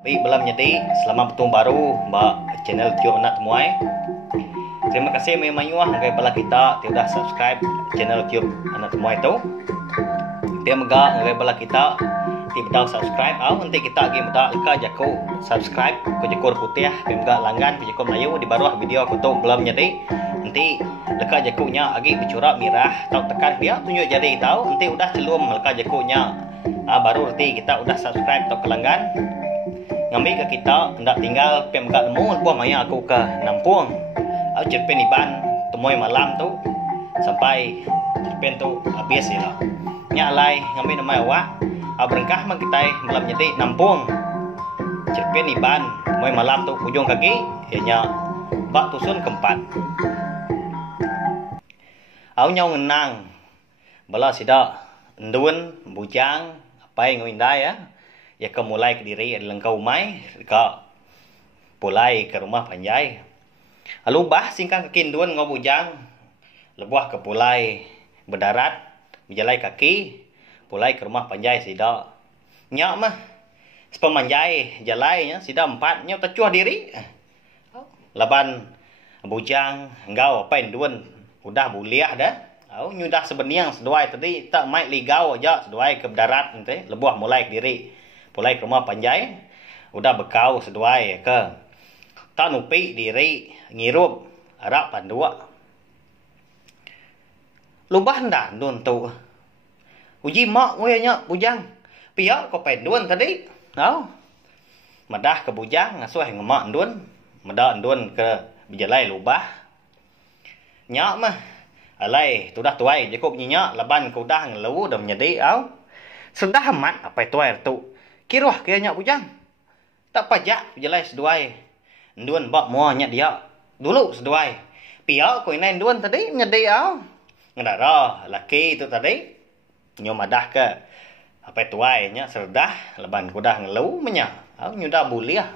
Baik, belum jadi. Selamat bertemu baru mbak channel YouTube anak temuai. Terima kasih memang ngai bala kita sudah subscribe channel YouTube anak temuai itu. Dia mega ngai bala kita tidak subscribe. Nanti kita lagi muda leka jago subscribe ku jago putih mega langgan ku jago Melayu di bawah video aku tu belum jadi. Nanti leka jagonya lagi bicara mirah tahu tekan dia tunjuk jadi tahu nanti udah celum leka jagonya. Baru nanti kita udah subscribe atau kelanggan. Ngambil ke kita hendak tinggal pemgak nemu buah maya aku ke Nampung. Aku cerpen iban temuai malam tu sampai cerpen tu habis ya. Nyalai ngambil nama awak. Berengkah mang kita malam jadi Nampung. Cerpen iban temuai malam tu ujung kaki ianya bak tusun keempat. Aku nyau ngenang bala sida ndun bujang apa yang ngindai ya. Ya ke mulai ke diri lengkau mai ke pulai ke rumah panjai. Lalu bah singkang kaki duan ngau bujang lebuah ke pulai berdarat berjalai kaki pulai ke rumah panjai sida. Nyak mah sepemanjai jalainya sida empat nyau tecuah diri. Laban bujang ngau apa duan udah buliah dah. Nyudah sebeniang seduai tadi tak mai ligau aja seduai ke darat nanti lebuah mulai ke diri. Pulai ke rumah panjai udah bekau seduai ke tak nupi diri ngirup arak pandua lubah ndah dun tu uji mak ngoyanya bujang pia ko penduan tadi madah ke bujang ngasuh ngemak dun madah dun ke bijalai lubah nyak mah alai tu dah tuai cukup nyak laban ku dah ngelu dah menjadi sudah amat apa tuai tu kiroh kayaknya bujang tak pajak jelai seduai duan bak mua nya dia dulu seduai pia ko inain duan tadi nyedai ngedara laki tu tadi nyomadah ke apa tuai nya serdah leban kudah ngelu menya nyudah buliah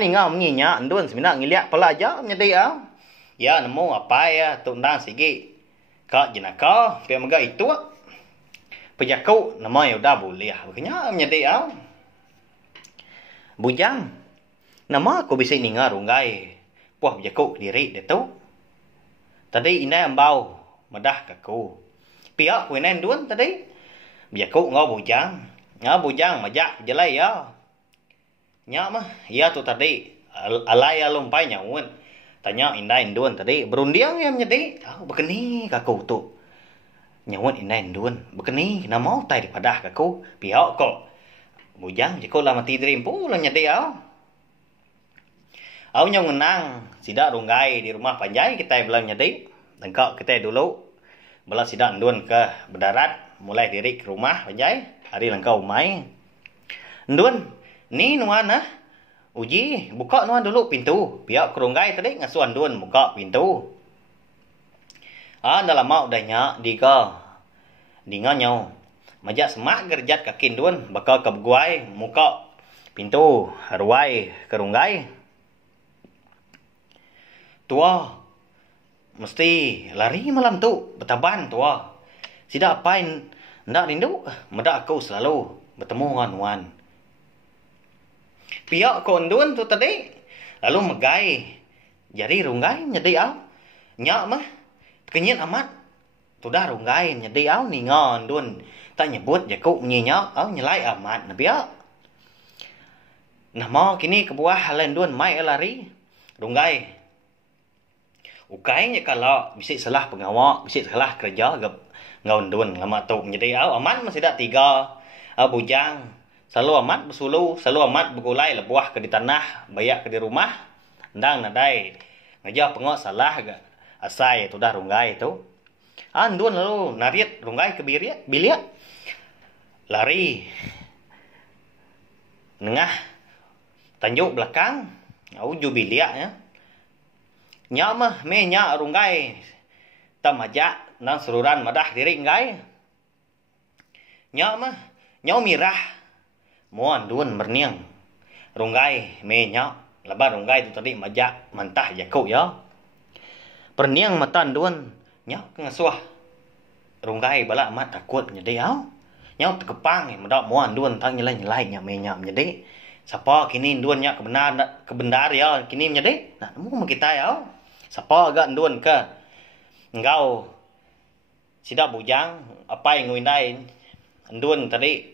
ni ngau menyinya duan semina ngiliak pelajar nyedai ya nemu apa ya tundang sigi ka jenaka pia mega itu pejakau nama yang udah boleh makanya menjadi bujang nama aku bisa ningar runggai puah pejakau diri dia tu tadi inai ambau madah kaku pihak ku inai duan tadi pejakau ngau bujang majak jelai ya nyak mah ya tu tadi alai alumpai nyawun tanya inai duan tadi berundiang yang menjadi begini kaku tu nyawon inain duan begini na mau tai daripada kaku pihak kok bujang jiko lama tidrim pula nyade au nyong nang sida runggai di rumah panjai kita belum nyade tengkok kita dulu bala sida duan ke berdarat mulai diri ke rumah panjai hari lengkau mai duan ni nuan uji buka nuan dulu pintu pihak kerunggai tadi ngasuan duan buka pintu dalam mau danya diga nyau majak semak gerjat kakin duan bakal ke beguai muka pintu haruai kerunggai tua mesti lari malam tu betaban tua sida apain ndak rindu medak aku selalu bertemu dengan wan pihak konduan tu tadi lalu megai jari runggai nyedi nyak mah kenyit amat sudah runggai nyedi ni ngon dun tak nyebut jakuk nyinya nyelai amat nabia nah mau kini kebuah halen dun mai lari runggai ukainya kalau bisa salah pengawak bisa salah kerja gap ngaun dun lama tu nyedi amat masih dak tiga bujang selalu amat bersulu selalu amat begulai lebuah ke di tanah bayak ke di rumah ndang nadai ngajak pengok salah gak asai tu dah runggai tu duan lalu nariat runggai ke bilia lari nengah tanjuk belakang uju bilia ya nyak mah me nyak runggai tamajak nang seruran madah diri ngai nyak mah nyau mirah muan duan berniang runggai me nyak lebar runggai tu tadi majak mantah jakau ya perniang matan duan nyak ngasuah runggai bala amat takut nyedai nyau tekepang madak muan duan tang nyelai nya me nya nyedai Sapa kini ndun nya kebenar ya kini menjadi. Nah, nemu kita ya. Sapa agak ndun ke engkau sidak bujang apa yang ngundai ndun tadi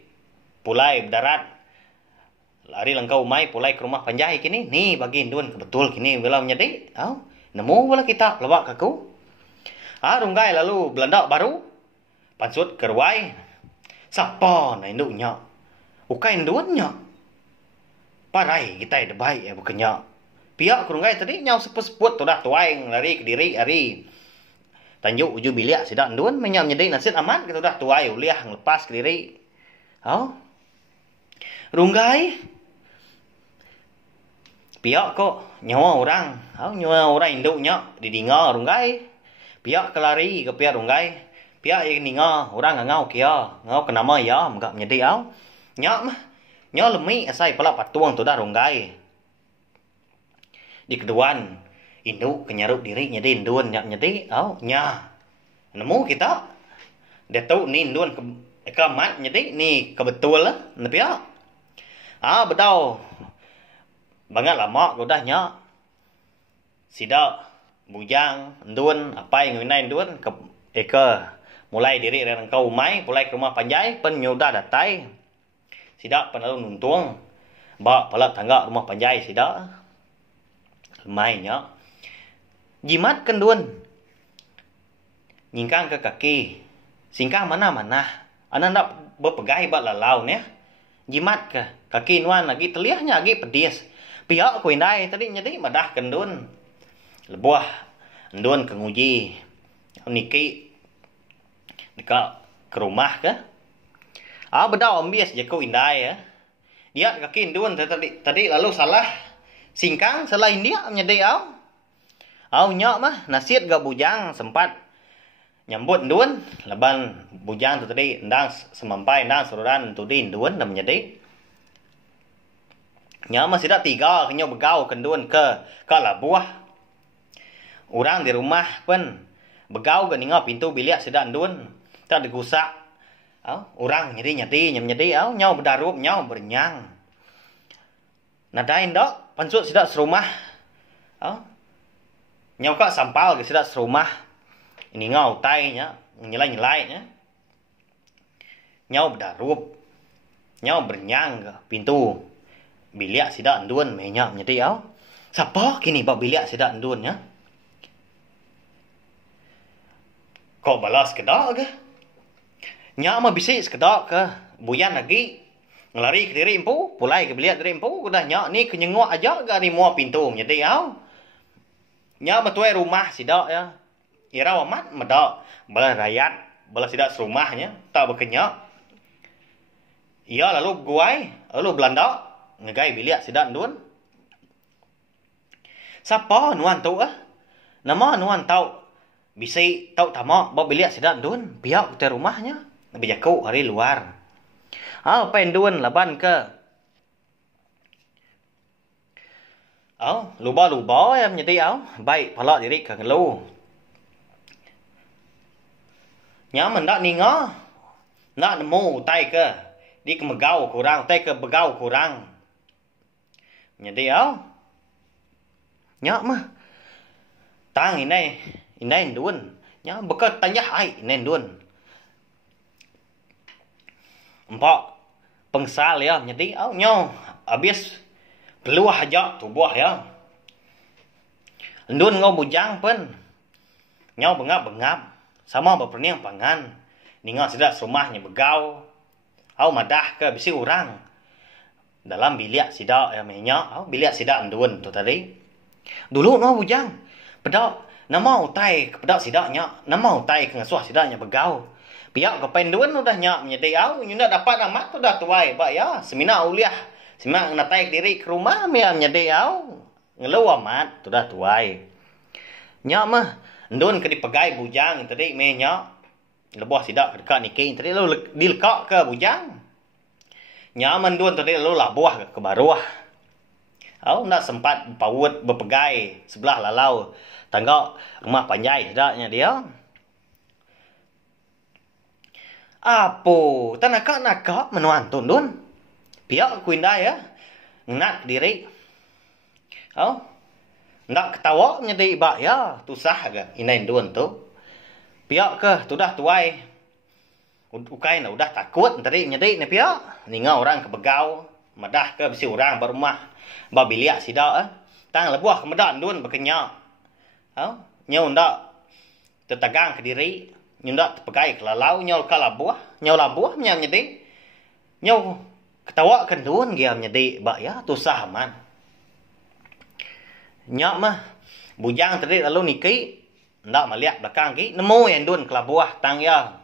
pulai berdarat lari langkau mai pulai ke rumah panjai kini nih bagi ndun betul kini bela menjadi. Nemu bola kita lewat kaku. Runggai lalu Belanda baru pansut kerwai. Sapa na induknya? Ukai ndunnya. Parai kita ada baik ya bukannya. Pihak kerunggai tadi nyau seput-seput tu dah tuaing lari ke diri hari. Tanjuk uju biliak sidak ndun menyam nyedai nasid aman kita dah tuai uliah ngelepas ke diri. Runggai. Pihak kok nyawa orang. Nyawa orang induknya didinga runggai. Pihak kelari ke pihak runggai. Pihak yang ninga orang ngau kia. Ngau kenama ya enggak menyedai Nyak mah. Nyo lemi asai pala patuang tu dah ronggai. Di keduan induk kenyaruk diri nyedi ndun nyak nyedi nya. Nemu kita. Dia tahu ni ndun ke mat nyedi ni kebetul lah nepia. Bedau. Bangat lama ko dah nyak. Sida bujang ndun apa yang ngai ndun ke mulai diri dari kau mai mulai ke rumah panjai pen nyoda datai. Sidak penalu nuntung. Bak pala tangga rumah panjai sidak. Mainnya. Jimat kendun. Nyingkang ke kaki. Singkang mana-mana. Anak nak berpegai bak lalau ni. Jimat ke. Kaki nuan lagi teliahnya lagi pedis. Pihak ku indai tadi nyedi madah kendun. Lebuah. Ndun ke nguji. Niki. Dekat ke rumah ke. Bedau ambias je kau indai ya. Dia kaki ndun tadi lalu salah singkang salah India menyedai nyak mah nasihat gak bujang sempat nyambut ndun leban bujang tu tadi ndang semampai ndang sururan tu di ndun dah menyedai. Nyak mah sidak tiga kenyo begau kendun ke labuah. Orang di rumah pun begau ke ninga pintu bilik sidak ndun tak digusak. Orang nyedi nyau berdarup nyau bernyang. Nadain dok pansut sidak serumah. Nyau kak sampal ke sidak serumah. Ini ngau tai nya nyelai nya. Nyau berdarup. Nyau bernyang ke pintu bilik sidak ndun menya nyedi Sapa kini bak bilik sidak ndun nya? Kok balas kedak ke? Nyak mah bisik sekedak ke buyan lagi ngelari ke diri empu pulai ke beliat diri empu udah nyak ni kenyengok aja ke ni mua pintu jadi nyak betuai rumah sidak ya ira amat medak bala rakyat bala sidak serumahnya tak berkenyak ia lalu guai lalu Belanda ngegai beliat sidak ndun sapa nuan tu nama nuan tau bisik tau tamak bawa beliat sidak ndun pihak ke rumahnya Bejaku hari luar. Pendun laban ke. Luba-luba ya menjadi baik pala diri ke ngelu. Nyaman tak ninga. Nak nemu tai ke. Di ke megau kurang. Tai ke begau kurang. Menjadi nyak mah. Tang inai ndun. Nyak bekat tanya hai inai ndun. Empat pengsal ya jadi nyo habis peluah aja tubuh ya ndun ngau bujang pun nyo bengap-bengap sama berperniang pangan ningal sidak rumahnya begau madah ke bisi orang dalam bilik sidak ya menya bilik sidak ndun tu tadi dulu ngau bujang pedok nama utai pedok sidaknya nama utai ke ngasuh sidaknya begau pihak ke pendun udah nyak menyedai nyunda dapat amat udah tuai pak ya semina uliah semina natai diri ke rumah mia menyedai ngelu amat udah tuai nyak mah ndun ke dipegai bujang tadi me nyak lebuah sidak dekat niki tadi lalu dilekak ke bujang nyak mandun tadi lalu labuah ke baruah nak sempat paut berpegai sebelah lalau tangga rumah panjai sedaknya dia Apo, tanaka menuan tundun. Pihak kuinda ya. ngat diri. Oh, ndak ketawa nyedi ba ya, tu sah ga inain duan tu. Piak ke, tu dah tuai. Ukai na udah takut tadi nyedi ni piak. Ninga orang kebegau, madah ke bisi orang berumah. Ba biliak sida tang lebuah kemedan duan berkenyak. Oh, nyau ndak tertagang ke diri, nyau ndak terpegai ke lalau, nyau ka labuah nyau nyedi. Nyau ketawa kan duan giam nyedi ba ya, tu sah man. Nyak mah bujang tadi lalu niki ndak melihat belakang ki nemu yang dun kelabuah tang ya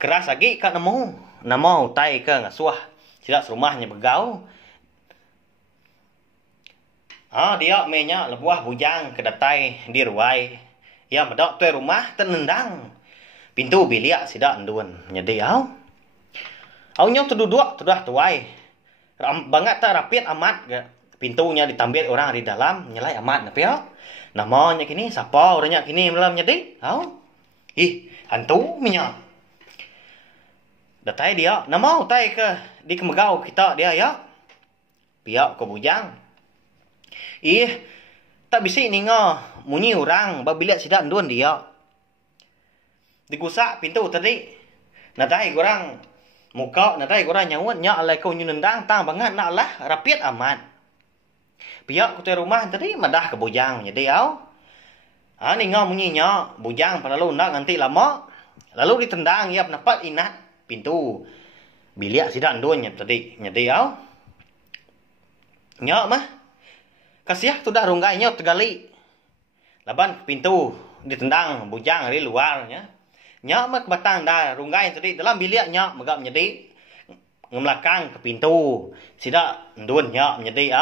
keras lagi kat nemu utai ke ngasuah tidak serumahnya begau dia menya lebuah bujang kedatai di ruai ya medok tu rumah tenendang pintu bilik sidak dun nyedi au nyok tu duduk tu dah tuai banget tak rapid amat ke pintunya ditambit orang di dalam nyelai amat napi ya namanya kini siapa orangnya kini malam nyedi hantu minyak datai dia nama utai ke di kemegau kita dia ya pihak ke bujang tak bisi ninga munyi orang babiliak sidak duan dia digusak pintu tadi nadai orang muka nadai orang nyawat nyak alai kau nyunendang tang banget nak lah rapid amat pihak kutai rumah tadi madah ke bujang jadi ninga munyinya bujang lalu nak nanti lama lalu ditendang ya penapat inat pintu bilik sidak duannya tadi jadi nyak mah kasiah tu dah runggainya tegali laban ke pintu ditendang bujang dari luarnya nyak mah ke batang dah runggai tadi dalam bilik nyak megap jadi ngemlakang ke pintu sidak duan nyak jadi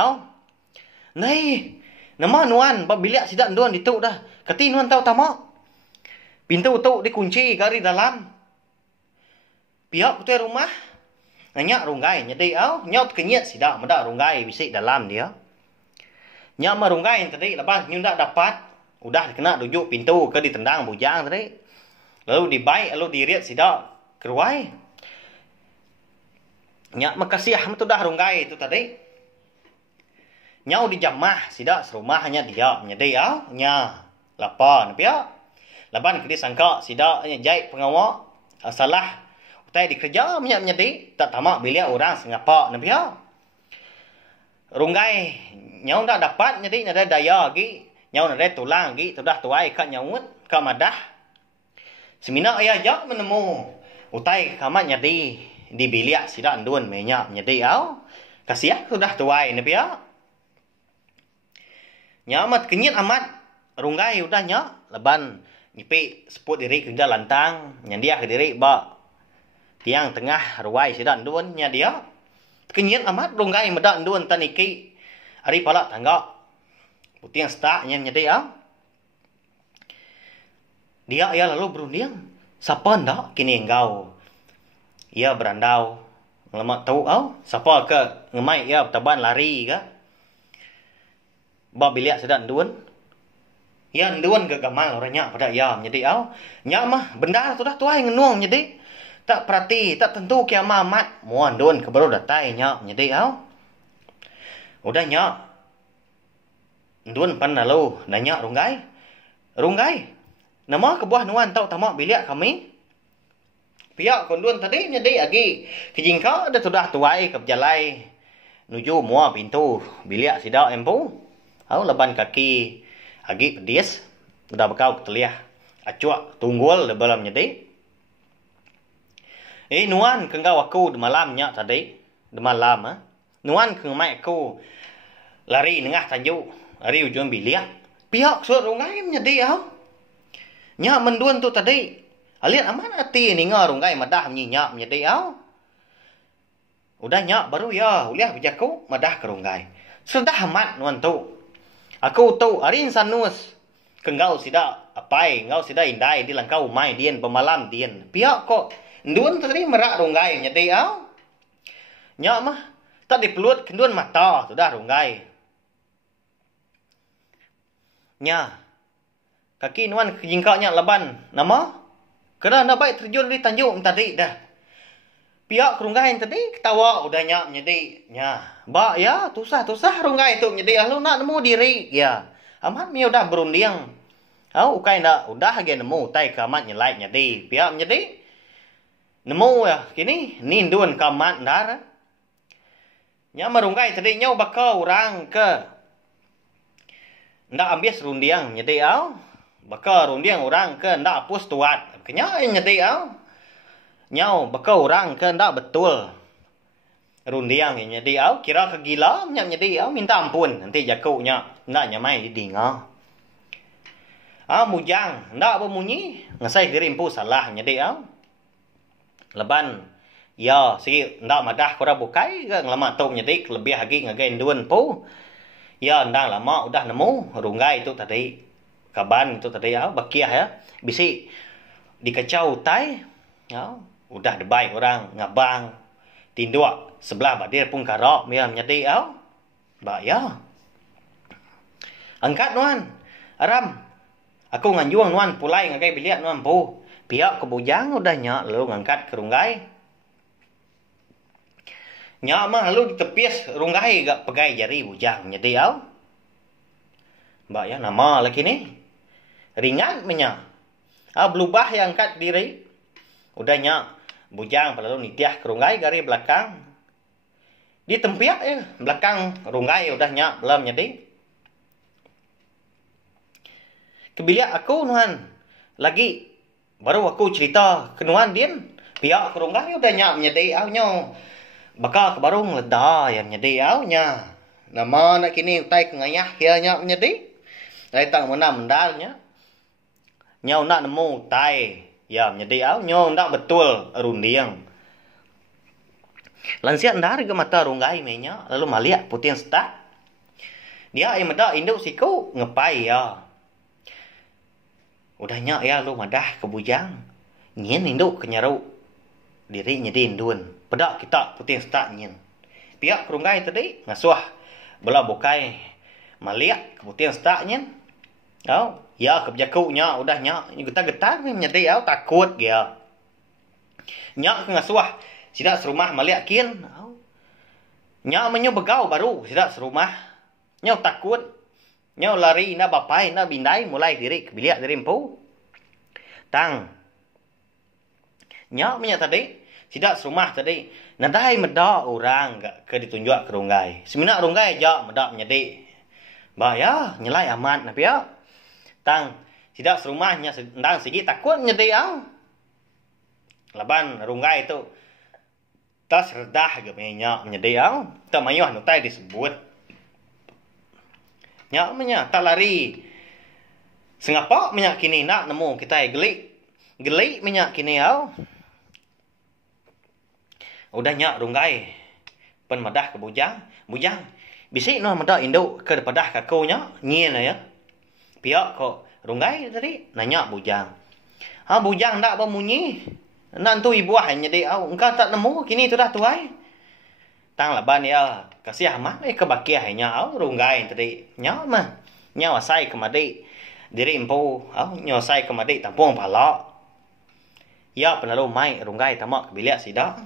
Nei, nama nuan bilik sidak duan dituk dah. Kati nuan tahu tamak. Pintu tu dikunci dari dalam. Pihak kutai rumah. Nyak runggai nyedi nyot kenyat sidak medak runggai bisik dalam dia. Nyak mah runggai tadi lepas nyu ndak dapat. Udah kena dujuk pintu ke ditendang bujang tadi. Lalu dibaik lalu diriat sidak keruai. Nyak makasih tu dah runggai tu tadi. Nyau di jamah sidak serumah hanya dia nyedi nya lapan pia laban ke disangka sidak jai pengawak salah utai dikerja nyedi tak tamak bilik orang sengapa pia runggai nyau ndak dapat nyedi ada daya gi nyau ada tulang gi sudah tuai kat nyaut ka madah semina ayah jak menemu utai kamat nyedi di bilik sidak duan menyak nyedi kasiah sudah tuai pia nyamat kenyit amat runggai udah nyak leban nyipi seput diri kerja lantang nyandia ke diri ba tiang tengah ruai sidak duan nya dia kenyit amat runggai medak duan taniki ari pala tangga putiang stak nya dia ya lalu berunding siapa ndak kini engkau ia berandau ngelemak tahu siapa ke ngemai ia taban lari ke ba bilik sedan duan ya duan ke gamal orangnya pada ya jadi nya mah benda tu dah tuai ngenuang jadi tak perhati tak tentu kia mamat muan duan ke baru datai nya jadi udah nya duan pan lalu nanya runggai nama ke buah nuan tau tamak bilik kami pihak konduan tadi jadi agi kijingka ada sudah tuai ke jalai nuju mua pintu bilik sidak empu leban kaki agi pedis udah bekau keteliah acuak tunggul lebalam nyedi nuan kengau aku de malamnya tadi de malam nuan kengmai aku lari nengah tanju ari ujung bilik pihak suat rungai nyedi nya menduan tu tadi alian aman ati ninga rungai madah nyinyap nyedi udah nyak baru ya uliah bijaku madah ke rungai sudah amat nuan tu aku tahu arin sanus kengau sida apai ngau sida indai di langkau mai dien pemalam dien pihak kok nduan tadi merak runggai nyedi nya mah tak dipelut kenduan mata sudah runggai nya kaki nuan kejingkanya leban nama kena nak baik terjun di tanjung tadi dah Pihak kerunggai tadi ketawa udah nyak menjadi nya. Ba ya tusah runggai tu menjadi lalu nak nemu diri ya. Amat mi udah berunding. Ukai nak udah ge nemu tai kamat nyelai jadi. Pihak menjadi nemu ya kini nindun kamat ndar. Nya merunggai tadi nyau bakal orang ke ndak ambias rundiang nyedi bakal rundiang orang ke ndak apus tuat kenya nyedi nyau bakal orang ke ndak betul rundiang nyedi kira kegila nyedi minta ampun nanti jakunya ndak nyamai dinga mujang ndak bemunyi ngasai gerimpu salah nyedi leban ya sigi ndak madah kora bukai ke ngelama tong nyedi lebih lagi ngagain duan pu ya ndang lama udah nemu runggai itu tadi kaban itu tadi bakiah ya bisi dikacau tai ya udah debai orang ngabang tindua sebelah badir pun karok ya menjadi ba ya angkat nuan aram aku nganjuang nuan pulai ngagai biliat nuan pu pihak kebujang udah nyak lalu ngangkat ke runggai nyak mah lalu ditepis runggai gak pegai jari bujang jadi mbak ya nama lagi nih ringan menya belubah yang angkat diri udah nyak bujang lalu nitiah ke runggai gari belakang di tempiak ya belakang runggai udah nyak belum jadi kebiliak aku nuan lagi baru aku cerita ke nuan din pihak ke runggai udah nyak menjadi nyo bakal ke barung leda yang menjadi nya nama nak kini utai kengayah ya nyak menjadi dari tang mana mendalnya nyau nak nemu tai ya menjadi nyau nak betul rundiang lansiat ndar ke mata runggai menya lalu maliak putih stak dia yang meda induk siku ngepai ya udah nyak ya lu madah ke bujang nyen induk kenyaru diri nyedi indun pedak kita putih stak nyen pihak runggai tadi ngasuah bela bukai maliak ke putih stak nyen ya kebijakunya udah nyak getah-getah menjadi takut dia nyak ngasuah sidak serumah maliak kin nyak menyu begau baru sidak serumah nyak takut nyak lari na bapai na bindai mulai diri kebiliak dari empu tang nyak menyak tadi sidak serumah tadi nadai meda orang gak ke ditunjuk ke runggai semina runggai aja meda menjadi bah ya nyelai amat napi ya tang tidak serumahnya sedang sigi takut nyedi laban runggai itu tas redah gemenya nyedi tak mayuh nutai disebut nyak menya tak lari sengapa menya kini nak nemu kita gelik menya kini udah nyak runggai pen madah ke bujang bisi no madah induk ke padah kakunya nyien ya pihak kok runggai tadi nanya bujang bujang ndak bemunyi nantu ibu hanya di engkau tak nemu kini sudah tuai tang laban ya kasih amat kebakia hanya runggai tadi nya mah nya wasai kemadi diri empu nya wasai kemadi tampung pala ya penalu mai runggai tamak biliak sidak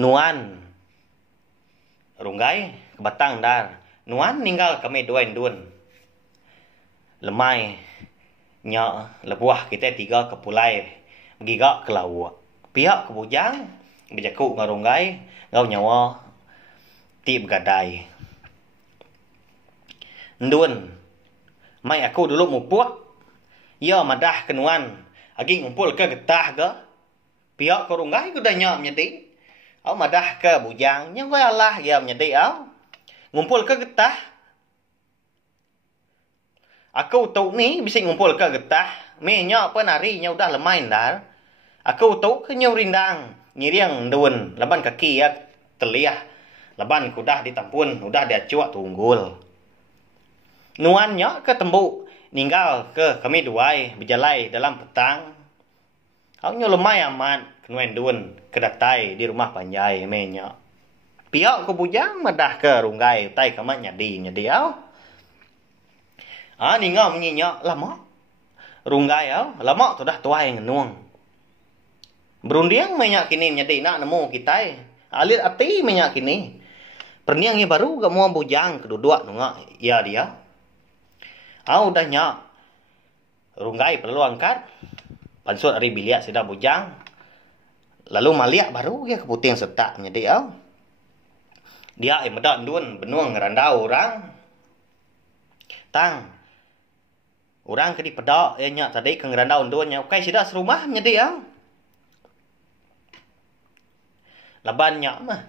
nuan runggai kebatang dar nuan ninggal kami duan lemai nya lebuah kita 3 kepulai giga ke lawa pihak kebujang bejaku ngarunggai ngau nyawa ti begadai ndun mai aku dulu mupuak ya madah kenuan agi ngumpul ke getah ke pihak kerunggai kuda nya menjadi madah ke bujang nya goi Allah ya menjadi ngumpul ke getah aku tu ni bisa ngumpul ke getah me nya apa nari nya udah lemai ndar aku tu ke nyau rindang nyiriang ndun laban kaki ya teliah laban kudah ditampun udah diacuak tunggul nuannya ke tembu ninggal ke kami duai berjalai dalam petang nya lemai amat kenuen dun kedatai di rumah panjai me nya pihak ke bujang madah ke runggai tai kamat nyadi ningau menyinya lama runggai lama tu dah tuai ngenuang Berundiang banyak kini nyedi nak nemu kita. Alir ati banyak kini. Perniangnya baru gak mau bujang kedua nunga ya dia. Udah nyak. Runggai perlu angkat. Pansut hari biliak sudah bujang. Lalu maliak baru dia keputing setak nyedi dia medak dun benuang ngerandau orang. Tang. Orang ke di pedak nyak tadi ke ngerandau dun nya. Okai sudah serumah nyedi Laban nyak mah.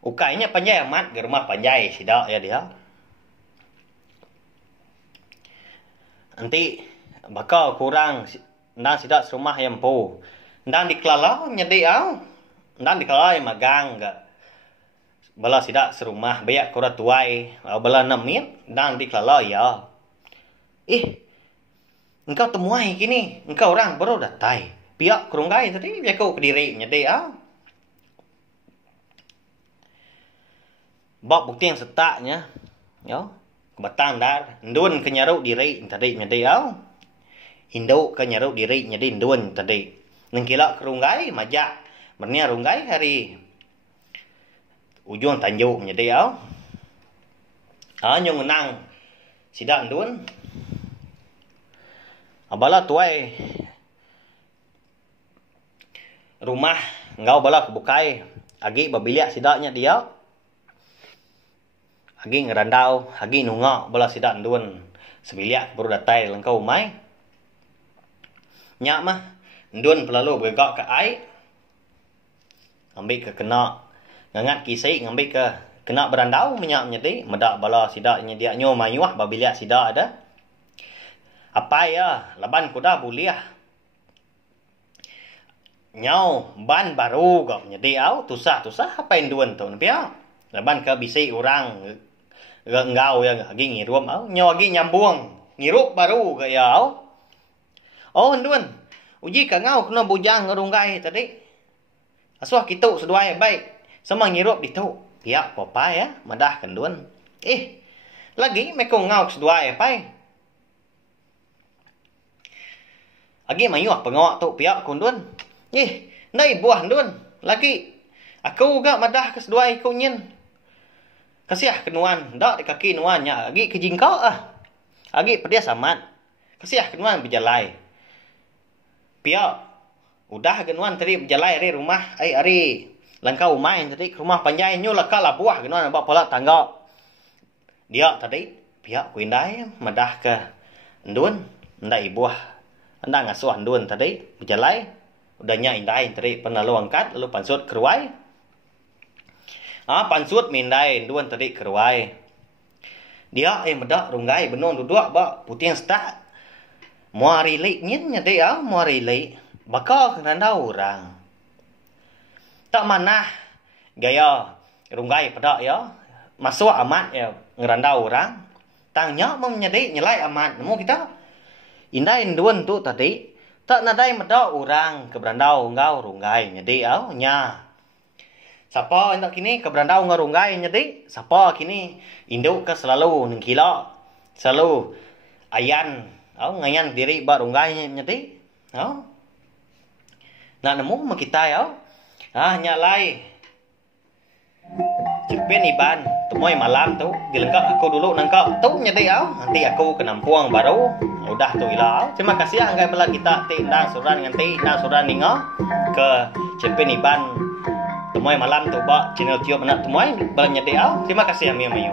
Ukainya panjai amat ke rumah panjai sidak ya dia. Nanti bakal kurang ndang sidak serumah yang po. Ndang dikelala nyedi ndang dikelala yang magang gak. Bala sidak serumah bayak kurat tuai. Bala namit ndang dikelala ya. Engkau temuai kini. Engkau orang baru datai. Pihak kerunggai tadi biar kau kediri nyedi Bok bukti yang setaknya. Ya. Kebatang dar. Ndun ke nyaruk diri tadi nyedi Induk ke nyaruk diri nyedi ndun tadi. Nengkila kerunggai majak. Bernia runggai hari ujung tanjuk nyedi nyong nang sidak ndun. Abala tuai rumah ngau bala kebukai. Agi babiliak sidaknya dia. Agi ngerandau, agi nungak bala sidak ndun. Sebiliak baru datai lengkau mai. Nyak mah ndun pelalu bergak ke ai. Ambil ke kena ngangat kisai ngambil ke kena berandau menyak nyedi medak bala sidaknya dia nyo mayuah babiliak sidak ada. Apa ya laban kuda buliah. Nyau ban baru gak nyedi tusah apa indun tu pia. Laban ke bisi orang ngau ya agi ngirum nyo agi nyambung ngirup baru gak ya indun uji ka ngau kena bujang ngerunggai tadi. Asuh kitu seduai baik. Sama ngirup ditu. Pihak papa ya. Madah kendun. Lagi meko ngau seduai pai. Agi mayuah pengawak tu pihak kundun. Nai buah ndun. Lagi. Aku gak madah ke seduai ku nyin. Kasiah kenuan. Dak di kaki nuannya. Agi kejingkau Agi pedas amat. Kasiah kenuan berjalai. Pihak. Udah genuan tadi berjalai dari rumah. Ari langkau main tadi ke rumah panjai nyu laka lah buah genuan abak pola tangga. Dia tadi pihak kuindai madah ke ndun ndai buah. Anda ngasuh ndun tadi berjalai. Udahnya indai tadi pernah lu angkat lalu pansut keruai. Pansut mindai ndun tadi keruai. Dia medak runggai benon duduk bak putih yang setak. Muari lik nyin nyadi muari lik. Bakal kerana orang. Tak mana gaya runggai pada ya. Masuk amat ya ngeranda orang. Tangnya menyedi nyelai amat. Nemu kita. Indai indun tu tadi. Tak nadai meda orang keberandau ngau runggai. Nyedi nya. Siapa indak kini keberandau ngau runggai nyedi. Siapa kini induk ke selalu nengkila. Selalu ayan. Ngayan diri bak runggai nyedi. Nak nemu sama kita ya. Nyalai. Cerpen iban. Temoy malam tu. Dilengkap aku dulu nangkap. Tu nyedi nanti aku ke Nampuang baru. Udah tu ilah. Terima kasih anggai bela kita. Nang suran nganti. Nang suran ninga. Ke cerpen iban. Temoy malam tu bak. Channel tiup nak temoy. Bela nyedi Terima kasih Amir Mayu.